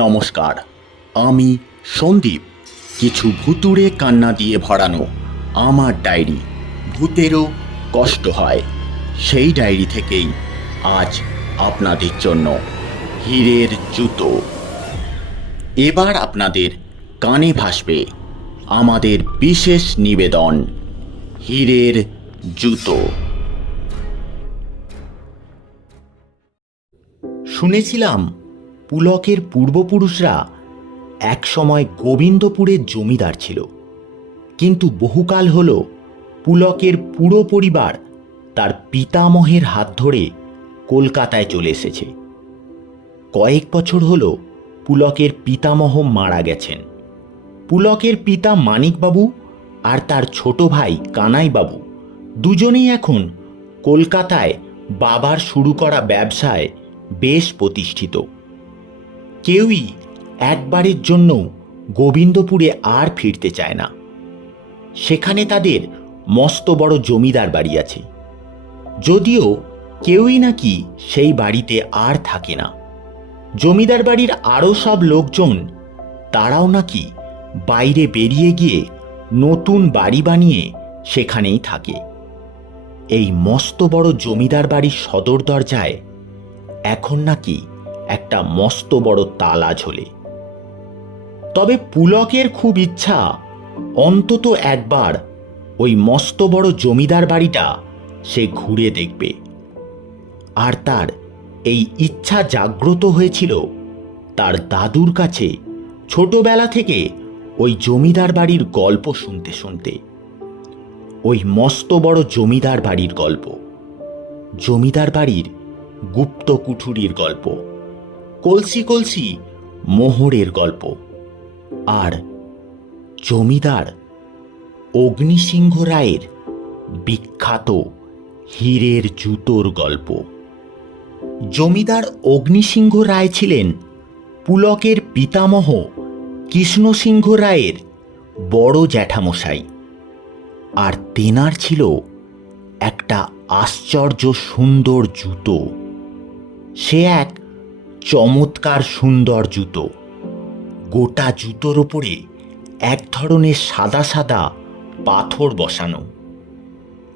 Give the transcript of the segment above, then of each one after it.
নমস্কার, আমি সন্দীপ। কিছু ভুতুড়ে কান্না দিয়ে ভরানো আমার ডায়েরি। ভূতেরও কষ্ট হয়, সেই ডায়েরি থেকেই আজ আপনাদের জন্য হীরের জুতো। এবার আপনাদের কানে ভাসবে আমাদের বিশেষ নিবেদন, হীরের জুতো। শুনেছিলাম পুলকের পূর্বপুরুষরা একসময় গোবিন্দপুরের জমিদার ছিল, কিন্তু বহুকাল হল পুলকের পুরো পরিবার তার পিতামহের হাত ধরে কলকাতায় চলে এসেছে। কয়েক বছর হল পুলকের পিতামহ মারা গেছেন। পুলকের পিতা মানিকবাবু আর তার ছোট ভাই কানাইবাবু দুজনেই এখন কলকাতায় বাবার শুরু করা ব্যবসায় বেশ প্রতিষ্ঠিত। কেউই একবারের জন্য গোবিন্দপুরে আর ফিরতে চায় না। সেখানে তাদের মস্ত বড় জমিদার বাড়ি আছে, যদিও কেউই নাকি সেই বাড়িতে আর থাকে না। জমিদার বাড়ির আরও সব লোকজন তারাও নাকি বাইরে বেরিয়ে গিয়ে নতুন বাড়ি বানিয়ে সেখানেই থাকে। এই মস্ত বড় জমিদার বাড়ির সদর দরজায় এখন নাকি একটা মস্ত বড় তালা ঝোলে। তবে পুলকের খুব ইচ্ছা অন্তত একবার ওই মস্ত বড় জমিদার বাড়িটা সে ঘুরে দেখবে। আর তার এই ইচ্ছা জাগ্রত হয়েছিল তার দাদুর কাছে ছোটবেলা থেকে ওই জমিদার বাড়ির গল্প শুনতে শুনতে। ওই মস্ত বড় জমিদার বাড়ির গল্প, জমিদার বাড়ির গুপ্ত কুঠুরির গল্প, কলসি কলসি মোহরের গল্প, আর জমিদার অগ্নিসিংহ রায়ের বিখ্যাত হীরের জুতোর গল্প। জমিদার অগ্নিসিংহ রায় ছিলেন পুলকের পিতামহ কৃষ্ণসিংহ রায়ের বড় জ্যাঠামশাই, আর তেনার ছিল একটা আশ্চর্য সুন্দর জুতো। সে এক চমৎকার সুন্দর জুতো। গোটা জুতোর ওপরে এক ধরনের সাদা সাদা পাথর বসানো।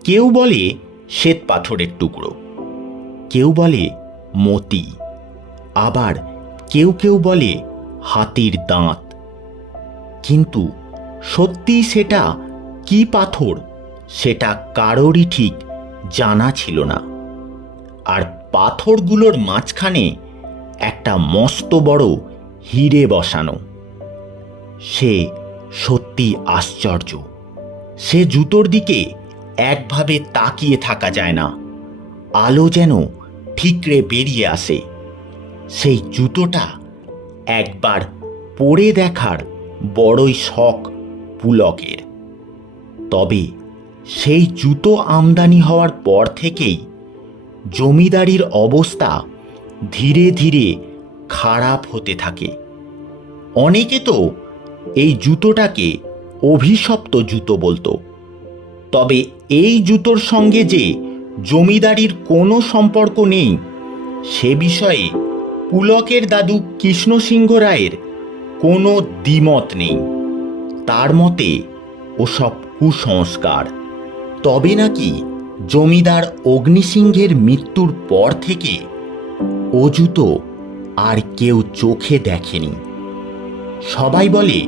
কেউ বলে শ্বেত পাথরের টুকরো, কেউ বলে মতি, আবার কেউ কেউ বলে হাতির দাঁত। কিন্তু সত্যি সেটা কি পাথর সেটা কারোরই ঠিক জানা ছিল না। আর পাথরগুলোর মাঝখানে একটা মস্ত বড় হীরে বসানো। সে সত্যি আশ্চর্য। সে জুতোর দিকে একভাবে তাকিয়ে থাকা যায় না, আলো যেন ঠিকরে বেরিয়ে আসে। সেই জুতোটা একবার পরে দেখার বড়ই শখ পুলকের। তবে সেই জুতো আমদানি হওয়ার পর থেকেই জমিদারির অবস্থা ধীরে ধীরে খারাপ হতে থাকে। অনেকে তো এই জুতোটাকে অভিশপ্ত জুতো বলতো। তবে এই জুতোর সঙ্গে যে জমিদারির কোনো সম্পর্ক নেই সে বিষয়ে পুলকের দাদু কৃষ্ণসিংহ রায়ের কোনো দ্বিমত নেই। তার মতে ওসব কুসংস্কার। তবে নাকি জমিদার অগ্নিসিংহের মৃত্যুর পর থেকে ও জুতো আর কেউ চোখে দেখেনি। সবাই বলে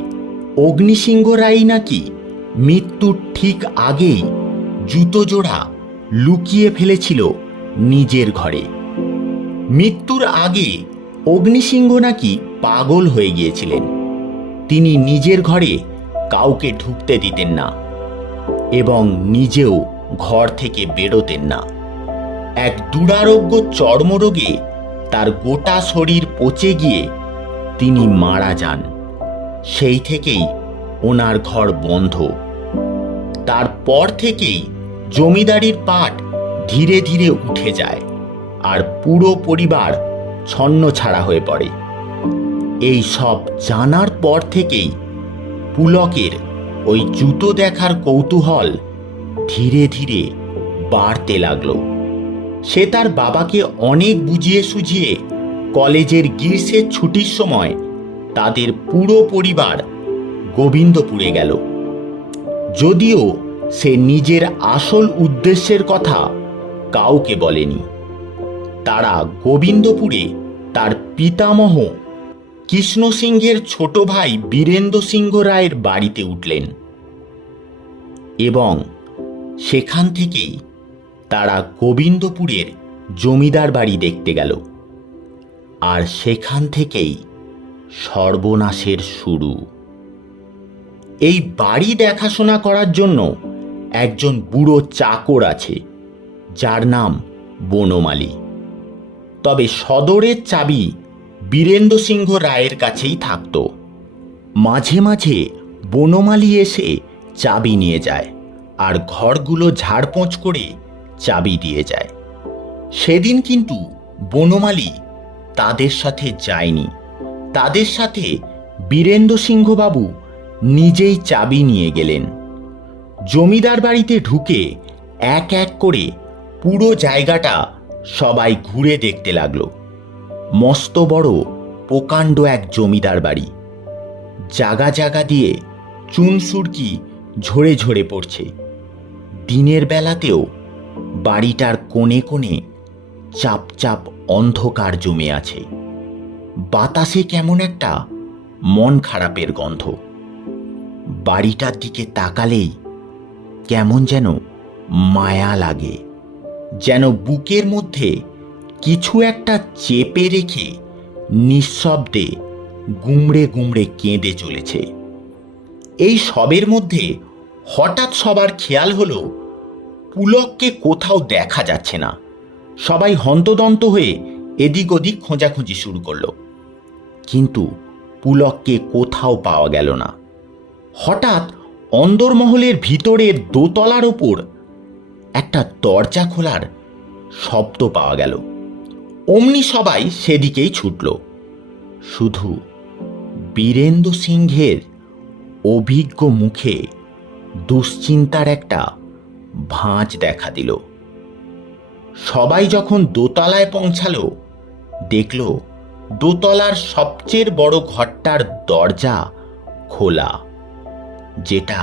অগ্নিসিংহ রায় নাকি মৃত্যুর ঠিক আগেই জুতো জোড়া লুকিয়ে ফেলেছিল নিজের ঘরে। মৃত্যুর আগে অগ্নিসিংহ নাকি পাগল হয়ে গিয়েছিলেন। তিনি নিজের ঘরে কাউকে ঢুকতে দিতেন না এবং নিজেও ঘর থেকে বেরোতেন না। এক দুরারোগ্য চর্মরোগে তার গোটা শরীর পচে গিয়ে তিনি মারা যান। সেই থেকেই ওনার ঘর বন্ধ। তারপর থেকেই জমিদারির পাট ধীরে ধীরে উঠে যায় আর পুরো পরিবার ছন্নছাড়া হয়ে পড়ে। এই সব জানার পর থেকেই পুলকের ওই জুতো দেখার কৌতূহল ধীরে ধীরে বাড়তে লাগলো। সে তার বাবাকে অনেক বুঝিয়ে সুঝিয়ে কলেজের গ্রীষ্মের ছুটির সময় তাদের পুরো পরিবার গোবিন্দপুরে গেল। যদিও সে নিজের আসল উদ্দেশ্যের কথা কাউকে বলেনি। তারা গোবিন্দপুরে তার পিতামহ কৃষ্ণ সিংহের ছোট ভাই বীরেন্দ্র সিংহ রায়ের বাড়িতে উঠলেন এবং সেখান থেকেই তারা গোবিন্দপুরের জমিদার বাড়ি দেখতে গেল। আর সেখান থেকেই সর্বনাশের শুরু। এই বাড়ি দেখাশোনা করার জন্য একজন বুড়ো চাকর আছে, যার নাম বনমালী। তবে সদরের চাবি বীরেন্দ্র সিংহ রায়ের কাছেই থাকত। মাঝে মাঝে বনমালী এসে চাবি নিয়ে যায় আর ঘরগুলো ঝাড়পোঁছ করে চাবি দিয়ে যায়। সেদিন কিন্তু বনমালী তাদের সাথে যায়নি। তাদের সাথে বীরেন্দ্র সিংহবাবু নিজেই চাবি নিয়ে গেলেন। জমিদার বাড়িতে ঢুকে এক এক করে পুরো জায়গাটা সবাই ঘুরে দেখতে লাগলো। মস্ত বড় প্রকাণ্ড এক জমিদার বাড়ি। জাগা জাগা দিয়ে চুনসুরকি ঝরে ঝরে পড়ছে। দিনের বেলাতেও বাড়িটার কোণে কোণে চাপ চাপ অন্ধকার জমে আছে। বাতাসে কেমন একটা মন খারাপের গন্ধ। বাড়িটার দিকে তাকালেই কেমন যেন মায়া লাগে, যেন বুকের মধ্যে কিছু একটা চেপে রেখে নিঃশব্দে গুমড়ে গুমড়ে কেঁদে চলেছে। এই সবের মধ্যে হঠাৎ সবার খেয়াল হলো পুলককে কোথাও দেখা যাচ্ছে না। সবাই হন্তদন্ত হয়ে এদিক ওদিক খোঁজাখুঁজি শুরু করলো, কিন্তু পুলককে কোথাও পাওয়া গেল না। হঠাৎ অন্দরমহলের ভিতরের দোতলার ওপর একটা দরজা খোলার শব্দ পাওয়া গেল। অমনি সবাই সেদিকেই ছুটল। শুধু বীরেন্দ্র সিংহের অভিজ্ঞ মুখে দুশ্চিন্তার একটা ভাঁজ দেখা দিল। সবাই যখন দোতলায় পৌঁছালো, দেখল দোতলার সবচেয়ে বড় ঘরটার দরজা খোলা, যেটা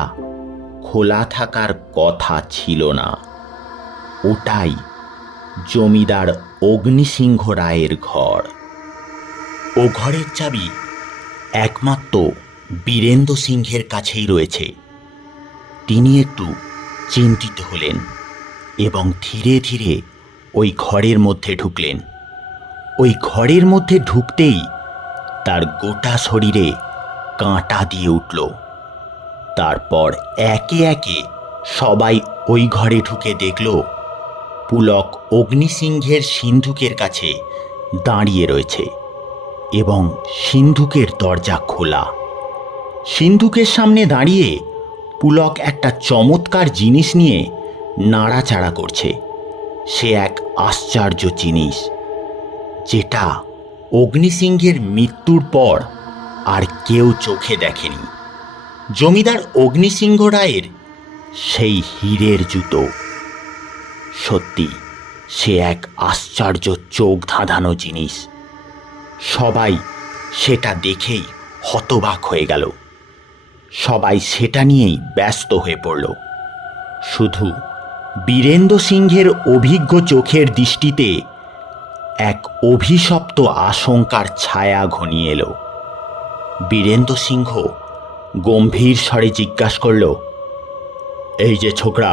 খোলা থাকার কথা ছিল না। ওটাই জমিদার অগ্নিসিংহ রায়ের ঘর। ও ঘরের চাবি একমাত্র বীরেন্দ্র সিংহের কাছেই রয়েছে। তিনি একটু চিন্তিত হলেন এবং ধীরে ধীরে ওই ঘরের মধ্যে ঢুকলেন। ওই ঘরের মধ্যে ঢুকতেই তার গোটা শরীরে কাঁটা দিয়ে উঠল। তারপর একে একে সবাই ওই ঘরে ঢুকে দেখল পুলক অগ্নিসিংহের সিন্ধুকের কাছে দাঁড়িয়ে রয়েছে এবং সিন্ধুকের দরজা খোলা। সিন্ধুকের সামনে দাঁড়িয়ে পুলক একটা চমৎকার জিনিস নিয়ে নাড়াচাড়া করছে। সে এক আশ্চর্য জিনিস, যেটা অগ্নিসিংহের মৃত্যুর পর আর কেউ চোখে দেখেনি। জমিদার অগ্নিসিংহ রায়ের সেই হীরের জুতো। সত্যি সে এক আশ্চর্য চোখ ধাঁধানো জিনিস। সবাই সেটা দেখেই হতবাক হয়ে গেল। সবাই সেটা নিয়েই ব্যস্ত হয়ে পড়ল। শুধু বীরেন্দ্র সিংহের অভিজ্ঞ চোখের দৃষ্টিতে এক অভিশপ্ত আশঙ্কার ছায়া ঘনিয়ে এলো। বীরেন্দ্র সিংহ গম্ভীর স্বরে জিজ্ঞাসা করল, এই যে ছোকরা,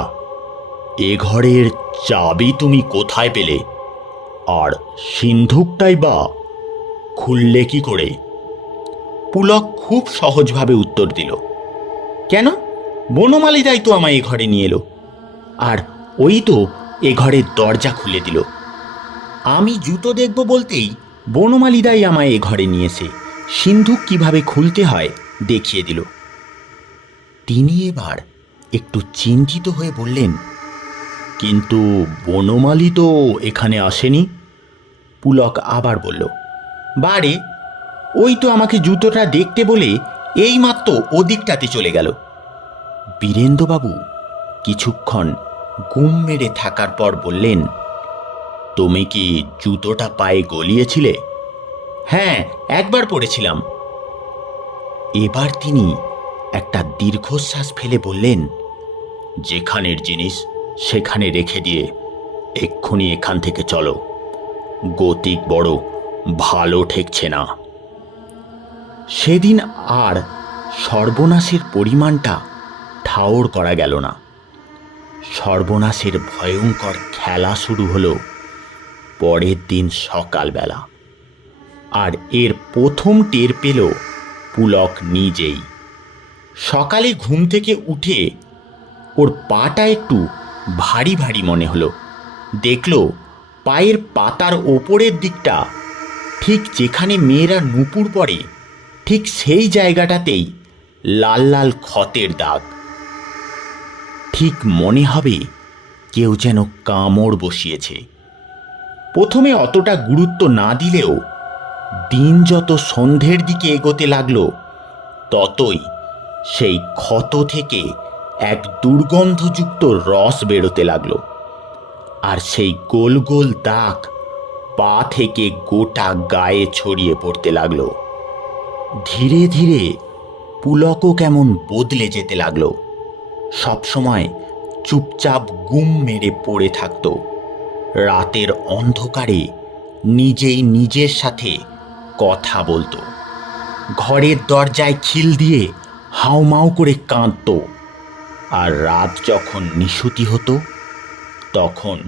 এ ঘরের চাবি তুমি কোথায় পেলে? আর সিন্ধুকটাই বা খুললে কি করে? পুলক খুব সহজভাবে উত্তর দিল, কেন, বনমালীদাই তো আমায় এ ঘরে নিয়ে এলো, আর ওই তো এ ঘরের দরজা খুলে দিল। আমি জুতো দেখব বলতেই বনমালীদাই আমায় এ ঘরে নিয়েছে সিন্ধুক কিভাবে খুলতে হয় দেখিয়ে দিল। তিনি এবার একটু চিন্তিত হয়ে বললেন, কিন্তু বনমালী তো এখানে আসেনি। পুলক আবার বলল, বারে, ওই তো আমাকে জুতোটা দেখতে বলে এইমাত্র ওদিকটাতে চলে গেল। বীরেন্দ্রবাবু কিছুক্ষণ গুম মেরে থাকার পর বললেন, তুমি কি জুতোটা পায়ে গলিয়েছিলে? হ্যাঁ, একবার পড়েছিলাম। এবার তিনি একটা দীর্ঘশ্বাস ফেলে বললেন, যেখানের জিনিস সেখানে রেখে দিয়ে এক্ষুনি এখান থেকে চলো, গতিক বড় ভালো ঠেকছে না। সেদিন আর সর্বনাশের পরিমাণটা ঠাওর করা গেল না। সর্বনাশের ভয়ঙ্কর খেলা শুরু হলো পরের দিন সকালবেলা, আর এর প্রথম টের পেল পুলক নিজেই। সকালে ঘুম থেকে উঠে ওর পাটা একটু ভারী ভারী মনে হলো। দেখল পায়ের পাতার ওপরের দিকটা, ঠিক যেখানে মেয়েরা নুপুর পরে ঠিক সেই জায়গাটাতেই লাল লাল ক্ষতের দাগ। ঠিক মনে হবে কেউ যেন কামড় বসিয়েছে। প্রথমে অতটা গুরুত্ব না দিলেও দিন যত সন্ধ্যের দিকে এগোতে লাগলো, ততই সেই ক্ষত থেকে এক দুর্গন্ধযুক্ত রস বেরোতে লাগলো, আর সেই গোল গোল দাগ পা থেকে গোটা গায়ে ছড়িয়ে পড়তে লাগলো। ধীরে ধীরে পুলকও কেমন বদলে যেতে লাগলো। সবসময় চুপচাপ গুম মেরে পড়ে থাকত। রাতের অন্ধকারে নিজেই নিজের সাথে কথা বলতো। ঘরের দরজায় খিল দিয়ে হাউমাউ করে কাঁদত। আর রাত যখন নিশুতি হতো, তখন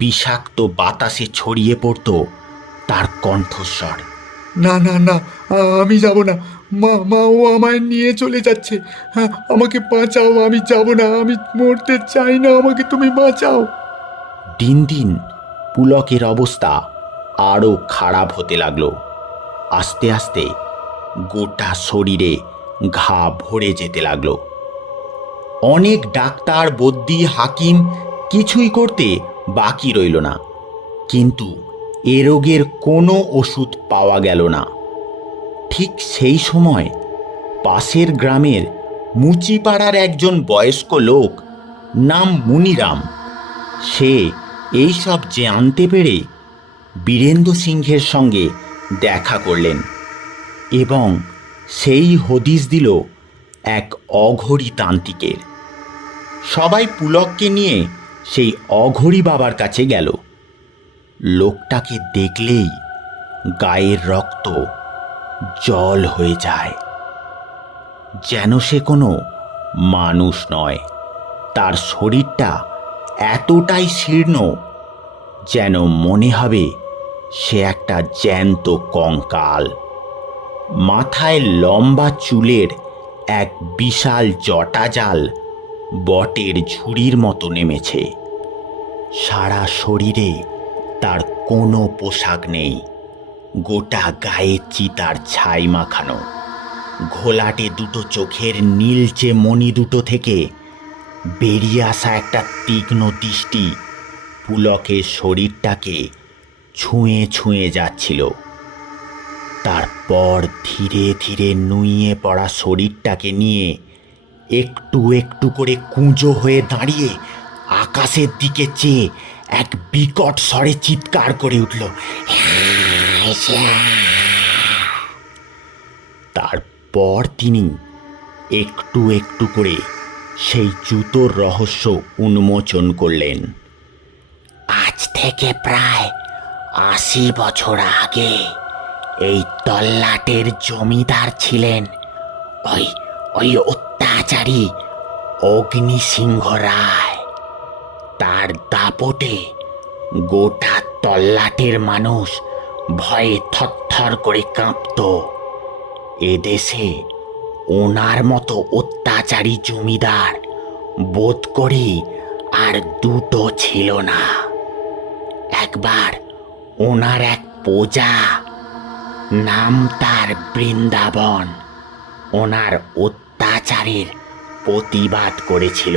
বিষাক্ত বাতাসে ছড়িয়ে পড়ত তার কণ্ঠস্বর, না না না, আমি যাব না। মা মা ও আমায় নিয়ে চলে যাচ্ছে। হ্যাঁ, আমাকে বাঁচাও, আমি যাব না, আমি মরতে চাই না, আমাকে তুমি বাঁচাও। দিন দিন পুলকের অবস্থা আরও খারাপ হতে লাগলো। আস্তে আস্তে গোটা শরীরে ঘা ভরে যেতে লাগলো। অনেক ডাক্তার, বদ্যি, হাকিম কিছুই করতে বাকি রইল না, কিন্তু এ রোগের কোনো ওষুধ পাওয়া গেল না। ঠিক সেই সময় পাশের গ্রামের মুচিপাড়ার একজন বয়স্ক লোক, নাম মুনিরাম, সে এইসব জানতে পেরে বীরেন্দ্র সিংহের সঙ্গে দেখা করলেন এবং সেই হদিশ দিল এক অঘরী তান্ত্রিকের। সবাই পুলককে নিয়ে সেই অঘরী বাবার কাছে গেল। লোকটাকে দেখলেই গায়ের রক্ত জল হয়ে যায়, যেন সে কোনো মানুষ নয়। তার শরীরটা এতটাই শীর্ণ যেন মনে হবে সে একটা জ্যান্ত কঙ্কাল। মাথায় লম্বা চুলের এক বিশাল জটাজাল বটের ঝুড়ির মতো নেমেছে। সারা শরীরে তার কোনো পোশাক নেই, গোটা গায়ে চিতার ছাই মাখানো। ঘোলাটে দুটো চোখের নীলচে মণি দুটো থেকে বেরিয়ে আসা একটা তীক্ষ্ণ দৃষ্টি পুলকের শরীরটাকে ছুঁয়ে ছুঁয়ে যাচ্ছিল। তারপর ধীরে ধীরে নুইয়ে পড়া শরীরটাকে নিয়ে একটু একটু করে কুঁজো হয়ে দাঁড়িয়ে আকাশের দিকে চেয়ে এক বিকট স্বরে চিৎকার করে উঠল, তারপর তিনি একটু একটু করে সেই জুতোর রহস্য উন্মোচন করলেন। আজ থেকে প্রায় ৮০ বছর আগে এই তল্লাটের জমিদার ছিলেন ওই অত্যাচারী অগ্নিসিংহ রায়। তার দাপটে গোটা তল্লাটের মানুষ ভয়ে থরথর করে কাঁপত। এদেশে ওনার মতো অত্যাচারী জমিদার বোধ করি আর দুটো ছিল না। একবার ওনার এক প্রজা, নাম তার বৃন্দাবন, ওনার অত্যাচারের প্রতিবাদ করেছিল।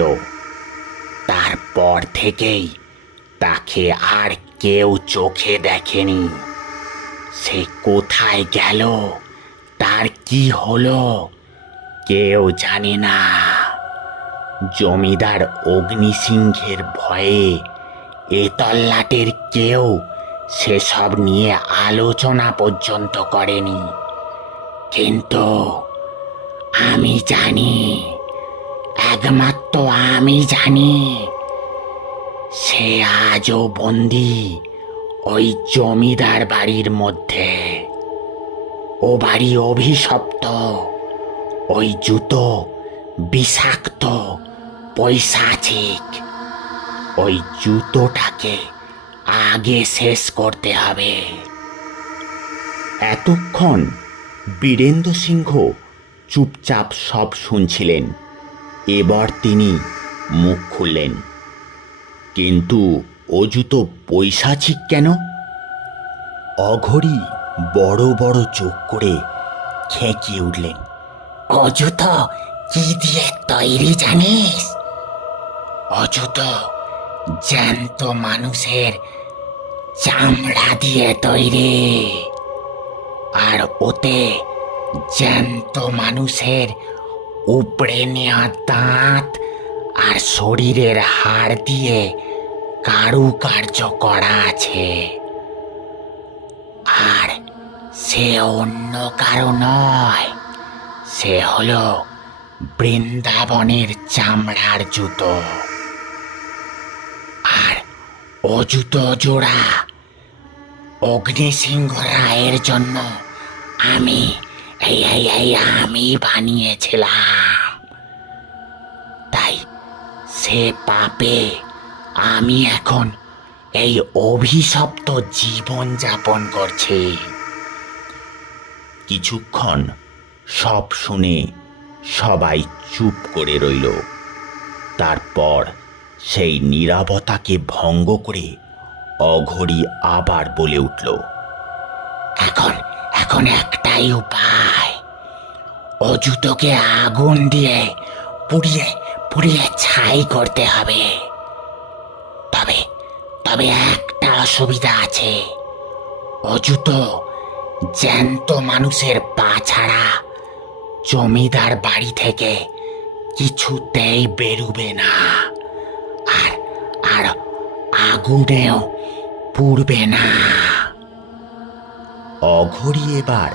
তারপর থেকেই তাকে আর কেউ চোখে দেখেনি। সে কোথায় গেল, তার কি হলো, কেউ জানে না। জমিদার অগ্নিসিংহের ভয়ে এ তল্লাটের কেউ সেসব নিয়ে আলোচনা পর্যন্ত করেনি। কিন্তু আমি জানি, একমাত্র আমি জানি, সে আজও বন্দি ওই জমিদার বাড়ির মধ্যে। ও বাড়ি অভিশপ্ত, ওই জুতো বিষাক্ত, পৈশাচিক। ওই জুতোটাকে আগে শেষ করতে হবে। এতক্ষণ বীরেন্দ্র সিংহ চুপচাপ সব শুনছিলেন। এবার তিনি মুখ খুললেন। কিন্তু ও জুতো পৈশাচিক কেন? অঘরী বড় বড় চোখ করে খেঁকিয়ে উঠলেন। ও জুতো কি দিয়ে তৈরি জানিস? ও জুতো জ্যান্ত মানুষের চামড়া দিয়ে তৈরি। আর ওতে জ্যান্ত মানুষের উপড়ে নেওয়া দাঁত আর শরীরের হাড় দিয়ে কারুকার্য করা আছে। আর সে অন্য কারো নয়, সে হলো বৃন্দাবনের চামড়ার জুতো। আর ও জুতো জোড়া অগ্নিসিংহ রায়ের জন্য আমি আমি বানিয়েছিলাম। তাই সে পাপে আমি এখন এই অভিশপ্ত জীবন যাপন করছি। কিছুক্ষণ সব শুনে সবাই চুপ করে রইল। তারপর সেই নীরবতাকে ভঙ্গ করে অঘরী আবার বলে উঠল। এখন এখন একটাই উপায়, ও জুতোকে আগুন দিয়ে পুড়িয়ে পুড়িয়ে ছাই করতে হবে। তবে তবে একটা অসুবিধা আছে, ও জুতো জ্যান্ত মানুষের পা ছাড়া জমিদার বাড়ি থেকে কিছুতেই বেরুবে না। আর আর আগুনেও পুড়বে না। অঘরী এবার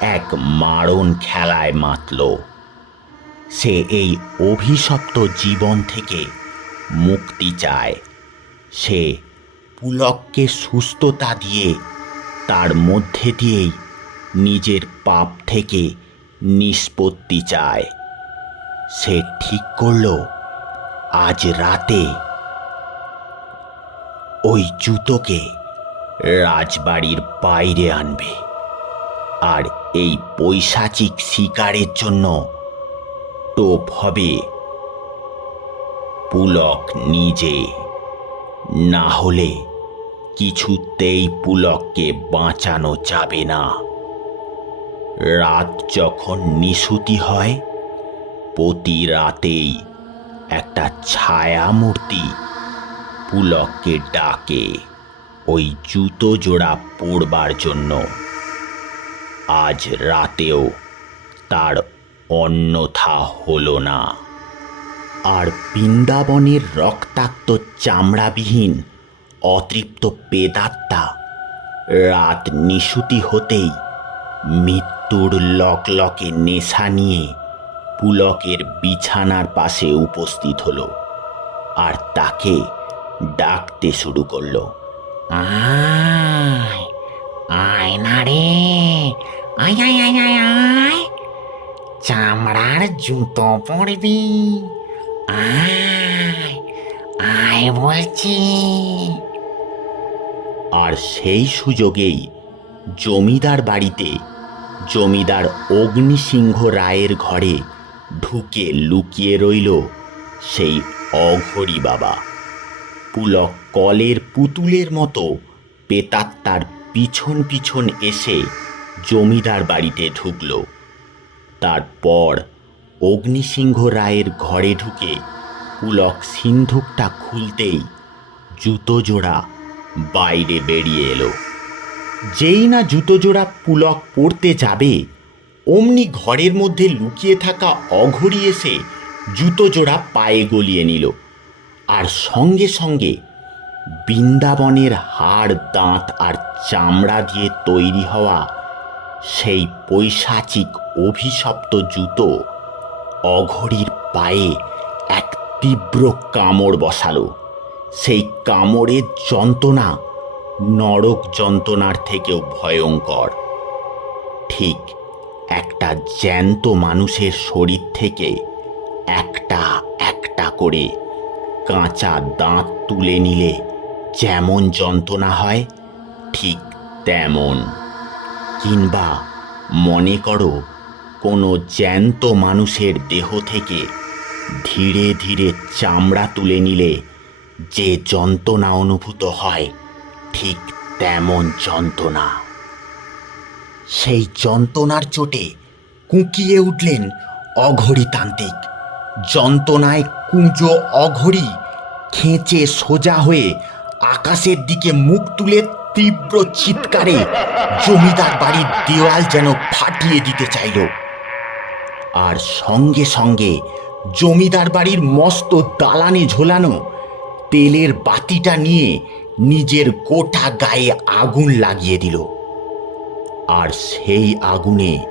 এক মারণ খেলায় মাতল। সে এই অভিশপ্ত জীবন থেকে মুক্তি চায়। সে পুলককে সুস্থতা দিয়ে তার মধ্যে দিয়েই নিজের পাপ থেকে নিষ্পত্তি চায়। সে ঠিক করল আজ রাতে ওই জুতোকে রাজবাড়ির বাইরে আনবে। আর এই পৈশাচিক শিকারের জন্য টোপ হবে পুলক নিজে। না হলে কিছুতেই পুলককে বাঁচানো যাবে না। রাত যখন নিশুতি হয়, প্রতি রাতেই একটা ছায়া মূর্তি পুলককে ডাকে ওই জুতো জোড়া পরবার জন্য। আজ রাতেও তার অন্যথা হলো না। আর বৃন্দাবনের রক্তাক্ত চামড়াবিহীন অতৃপ্ত পেদাত্মা রাত নিশুতি হতেই মৃত্যুর লকলকে নেশা নিয়ে পুলকের বিছানার পাশে উপস্থিত হলো। আর তাকে ডাকতে শুরু করলো। আয় আয় না রে, আয় আয় আয় আয় আয়, চামড়ার জুতো পরবি, আয় আয় বলছি। আর সেই সুযোগেই জমিদার বাড়িতে জমিদার অগ্নিসিংহ রায়ের ঘরে ঢুকে লুকিয়ে রইল সেই অঘরী বাবা। পুলক কলের পুতুলের মতো পেতাত্তার পিছন পিছন এসে জমিদার বাড়িতে ঢুকল। তারপর অগ্নিসিংহ রায়ের ঘরে ঢুকে পুলক সিন্ধুকটা খুলতেই জুতো জোড়া বাইরে বেরিয়ে এলো। যেই না জুতো জোড়া পুলক পরতে যাবে, অমনি ঘরের মধ্যে লুকিয়ে থাকা অঘরী এসে জুতো জোড়া পায়ে গলিয়ে নিল। আর সঙ্গে সঙ্গে বৃন্দাবনের হাড়, দাঁত আর চামড়া দিয়ে তৈরি হওয়া সেই পৈশাচিক অভিশপ্ত জুতো অঘরীর পায়ে এক তীব্র কামড় বসালো। সেই কামড়ের যন্ত্রণা নরক যন্ত্রণার থেকেও ভয়ঙ্কর। ঠিক একটা জ্যান্ত মানুষের শরীর থেকে একটা একটা করে কাঁচা দাঁত তুলে নিলে যেমন যন্ত্রণা হয় ঠিক তেমন। কিংবা মনে করো কোনো জ্যান্ত মানুষের দেহ থেকে ধীরে ধীরে চামড়া তুলে নিলে যে যন্ত্রণা অনুভূত হয় ঠিক তেমন যন্ত্রণা। সেই যন্ত্রণার চোটে কুঁকিয়ে উঠলেন অঘরীতান্ত্রিক। যন্ত্রণায় কুঁজো অঘরী খেঁচে সোজা হয়ে আকাশের দিকে মুখ তুলে তীব্র চিৎকারে জমিদার বাড়ির দেওয়াল যেন ফাটিয়ে দিতে চাইল। আর সঙ্গে সঙ্গে জমিদার বাড়ির মস্ত দালানে ঝোলানো তেলের বাতিটা নিয়ে নিজের গোটা গায়ে আগুন লাগিয়ে দিল। আর সেই আগুনে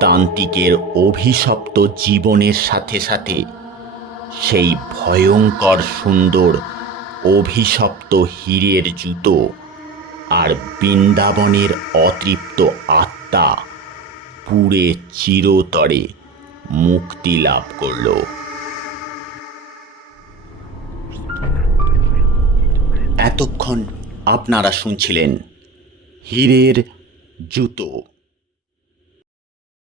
তান্ত্রিকের অভিশপ্ত জীবনের সাথে সাথে সেই ভয়ঙ্কর সুন্দর অভিশপ্ত হীরের জুতো আর বৃন্দাবনের অতৃপ্ত আত্মা পুড়ে চিরতরে মুক্তি লাভ করল। এতক্ষণ আপনারা শুনছিলেন হীরের জুতো।